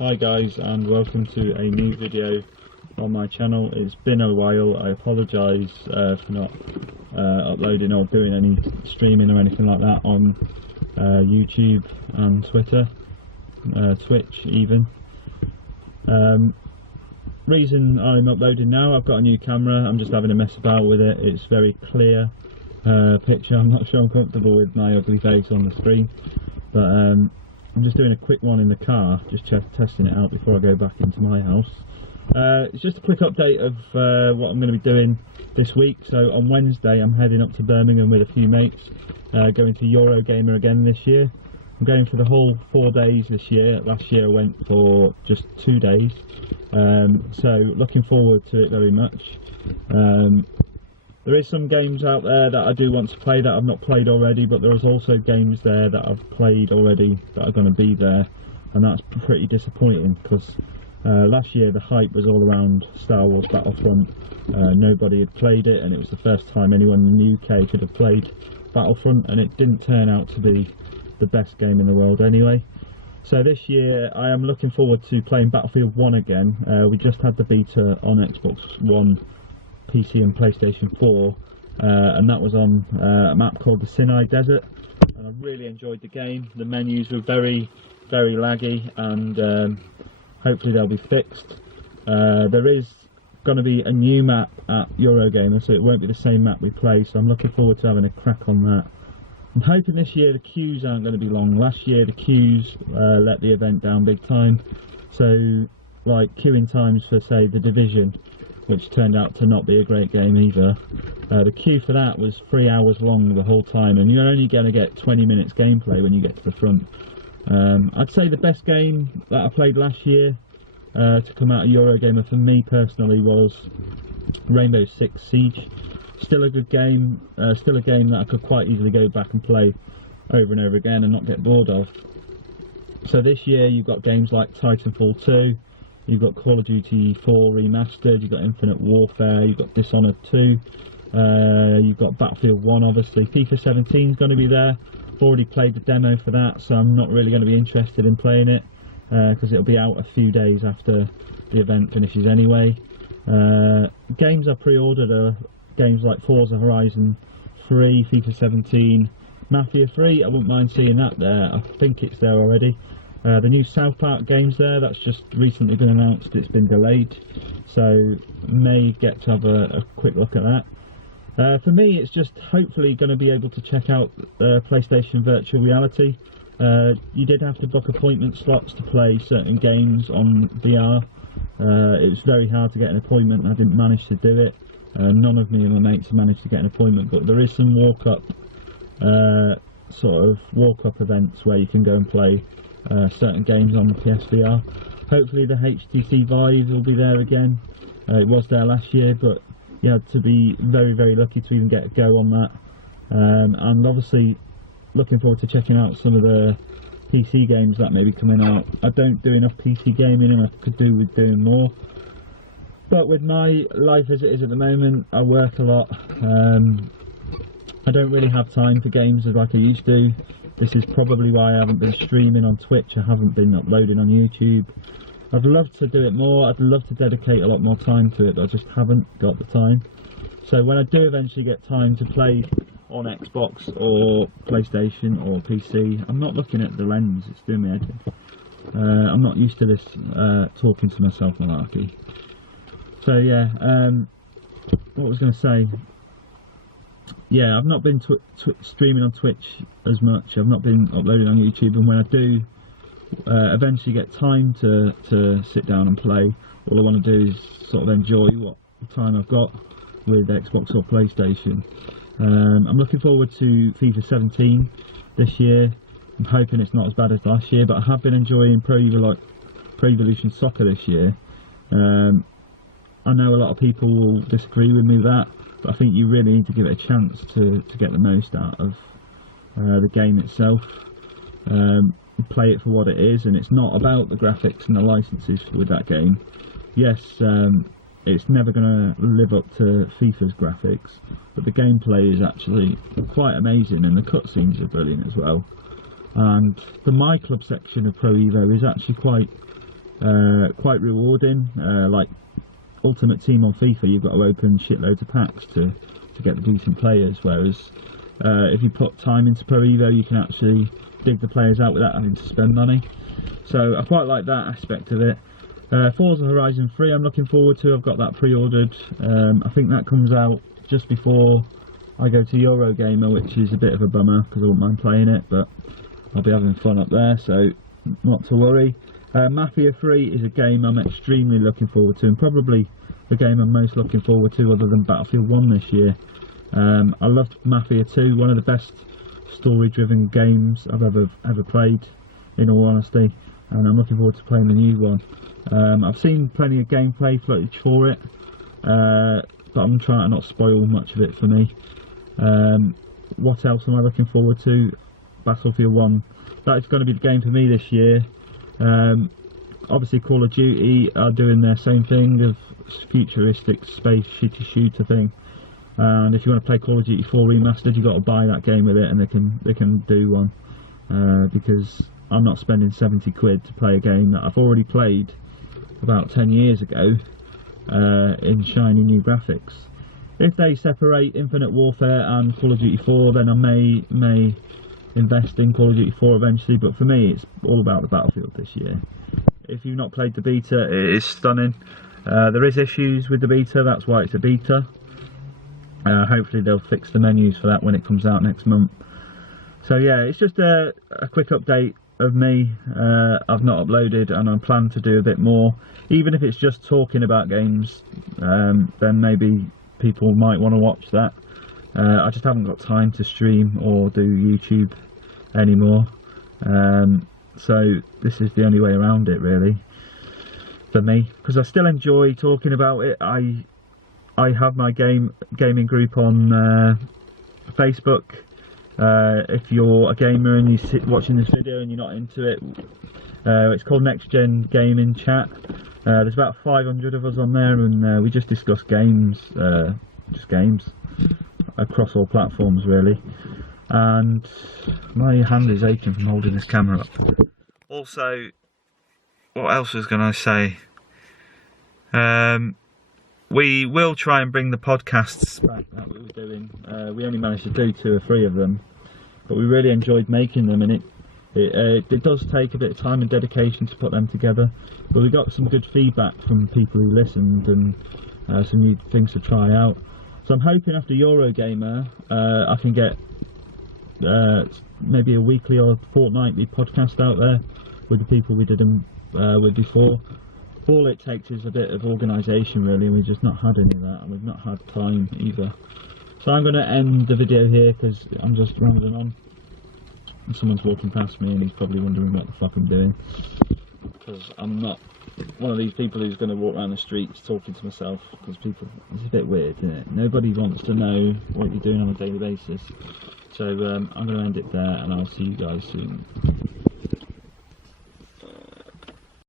Hi guys, and welcome to a new video on my channel. It's been a while. I apologise for not uploading or doing any streaming or anything like that on YouTube and Twitter, Twitch even. Reason I'm uploading now, I've got a new camera. I'm just having a mess about with it. It's very clear picture. I'm not sure I'm comfortable with my ugly face on the screen, but I'm just doing a quick one in the car, just testing it out before I go back into my house. It's just a quick update of what I'm going to be doing this week. So on Wednesday I'm heading up to Birmingham with a few mates, going to Eurogamer again this year. I'm going for the whole 4 days this year. Last year I went for just 2 days, so looking forward to it very much. There is some games out there that I do want to play that I've not played already, but there's also games there that I've played already that are going to be there, and that's pretty disappointing because last year the hype was all around Star Wars Battlefront. Nobody had played it, and it was the first time anyone in the UK could have played Battlefront, and it didn't turn out to be the best game in the world anyway. So this year I am looking forward to playing Battlefield 1 again. We just had the beta on Xbox One, PC and PlayStation 4, and that was on a map called the Sinai Desert, and I really enjoyed the game. The menus were very laggy, and hopefully they'll be fixed. There is going to be a new map at Eurogamer, so it won't be the same map we play, so I'm looking forward to having a crack on that. I'm hoping this year the queues aren't going to be long. Last year the queues let the event down big time, so like queuing times for say The Division, which turned out to not be a great game either, the queue for that was 3 hours long the whole time, and you're only going to get 20 minutes gameplay when you get to the front. I'd say the best game that I played last year to come out of Eurogamer for me personally was Rainbow Six Siege. Still a good game, still a game that I could quite easily go back and play over and over again and not get bored of. So this year you've got games like Titanfall 2, you've got Call of Duty 4 Remastered, you've got Infinite Warfare, you've got Dishonored 2, you've got Battlefield 1 obviously. FIFA 17 is going to be there. I've already played the demo for that, so I'm not really going to be interested in playing it because it'll be out a few days after the event finishes anyway. Games I pre-ordered are games like Forza Horizon 3, FIFA 17, Mafia 3. I wouldn't mind seeing that there. I think it's there already. The new South Park game's there. That's just recently been announced. It's been delayed, so may get to have a quick look at that. For me, it's just hopefully going to be able to check out PlayStation Virtual Reality. You did have to book appointment slots to play certain games on VR. It was very hard to get an appointment, and I didn't manage to do it. None of me and my mates have managed to get an appointment, but there is some walk-up events where you can go and play certain games on the PSVR. Hopefully the HTC Vive will be there again. It was there last year, but you had to be very lucky to even get a go on that. And obviously looking forward to checking out some of the PC games that may be coming out. I don't do enough PC gaming, and I could do with doing more. But with my life as it is at the moment, I work a lot. I don't really have time for games like I used to. This is probably why I haven't been streaming on Twitch. I haven't been uploading on YouTube. I'd love to do it more. I'd love to dedicate a lot more time to it, but I just haven't got the time. So when I do eventually get time to play on Xbox or PlayStation or PC, I'm not looking at the lens. It's doing me head in. I'm not used to this talking to myself malarkey. So yeah, what was I going to say? Yeah, I've not been streaming on Twitch as much. I've not been uploading on YouTube, and when I do eventually get time to sit down and play, all I want to do is sort of enjoy what time I've got with Xbox or PlayStation. I'm looking forward to FIFA 17 this year. I'm hoping it's not as bad as last year, but I have been enjoying Pro Evolution Soccer this year. I know a lot of people will disagree with me with that, but I think you really need to give it a chance to get the most out of the game itself. Play it for what it is, and it's not about the graphics and the licenses with that game. Yes, it's never going to live up to FIFA's graphics, but the gameplay is actually quite amazing, and the cutscenes are brilliant as well. And the My Club section of Pro Evo is actually quite quite rewarding. Like Ultimate Team on FIFA, you've got to open shitloads of packs to get the decent players, whereas if you put time into Pro Evo, you can actually dig the players out without having to spend money. So I quite like that aspect of it. Forza Horizon 3 I'm looking forward to. I've got that pre-ordered. I think that comes out just before I go to Eurogamer, which is a bit of a bummer because I wouldn't mind playing it, but I'll be having fun up there, so not to worry. Mafia 3 is a game I'm extremely looking forward to, and probably the game I'm most looking forward to other than Battlefield 1 this year. I loved Mafia 2, one of the best story-driven games I've ever played, in all honesty, and I'm looking forward to playing the new one. I've seen plenty of gameplay footage for it, but I'm trying to not spoil much of it for me. What else am I looking forward to? Battlefield 1. That is going to be the game for me this year. Obviously Call of Duty are doing their same thing of futuristic space shooter thing, and if you want to play Call of Duty 4 Remastered, you've got to buy that game with it, and they can do one, because I'm not spending 70 quid to play a game that I've already played about 10 years ago in shiny new graphics. If they separate Infinite Warfare and Call of Duty 4, then I may invest in Call of Duty 4 eventually, but for me it's all about the Battlefield this year. If you've not played the beta, it is stunning. There is issues with the beta, that's why it's a beta. Hopefully they'll fix the menus for that when it comes out next month. So yeah, it's just a quick update of me. I've not uploaded and I plan to do a bit more. Even if it's just talking about games, then maybe people might want to watch that. I just haven't got time to stream or do YouTube anymore, so this is the only way around it really for me, because I still enjoy talking about it. I have my gaming group on Facebook. If you're a gamer and you're watching this video and you're not into it, it's called Next Gen Gaming Chat. There's about 500 of us on there, and we just discuss games, across all platforms really. And my hand is aching from holding this camera up. Also, what else was going to say? We will try and bring the podcasts back that we were doing. We only managed to do 2 or 3 of them, but we really enjoyed making them, and it does take a bit of time and dedication to put them together, but we got some good feedback from people who listened, and some new things to try out. So I'm hoping after Eurogamer I can get maybe a weekly or fortnightly podcast out there with the people we did them with before. All it takes is a bit of organisation really, and we've just not had any of that, and we've not had time either. So I'm going to end the video here because I'm just rambling on, and someone's walking past me and he's probably wondering what the fuck I'm doing, because I'm not one of these people who's going to walk around the streets talking to myself, because it's a bit weird, isn't it? Nobody wants to know what you're doing on a daily basis. So I'm going to end it there, and I'll see you guys soon.